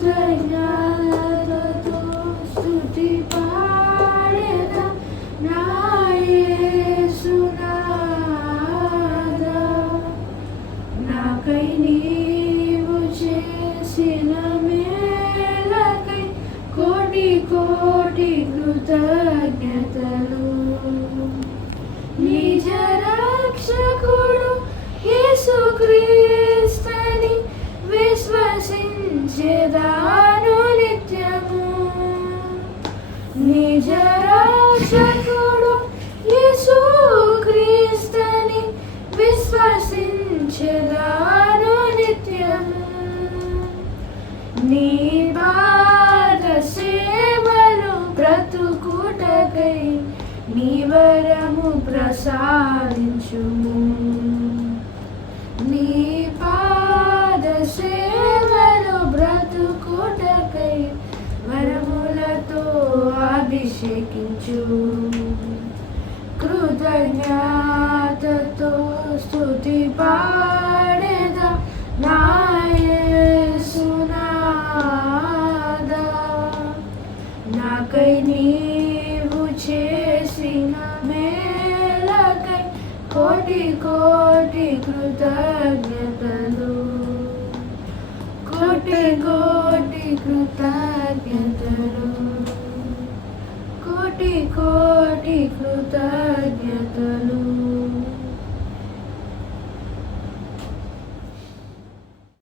కృతజ్ఞతతో స్తుతి పాడెదా నా యేసునాథా. నాకై నీవు చేసిన మేలకై కోటి కోటి కృతజ్ఞతలు. నిజ రక్షకుడు యేసుక్రీస్తుని విశ్వసించెదాను నిత్యము. నిజ రక్షకుడు యేసుక్రీస్తుని విశ్వసించెదాను నిత్యము. నీ పాద సేవలు బ్రతుకుటకై నీ వరము ప్రసాదించుము. నీ పాద సేవలు బ్రతుకుటకై వరములతో అభిషేకించు. కృతజ్ఞతతో స్తుతి పాడెదా నా యేసునాథా. నాకై నీవు చేసిన మేలకై కోటి కోటి కృతజ్ఞతలు. కోటి కోటి కృతజ్ఞతలు. కోటి కోటి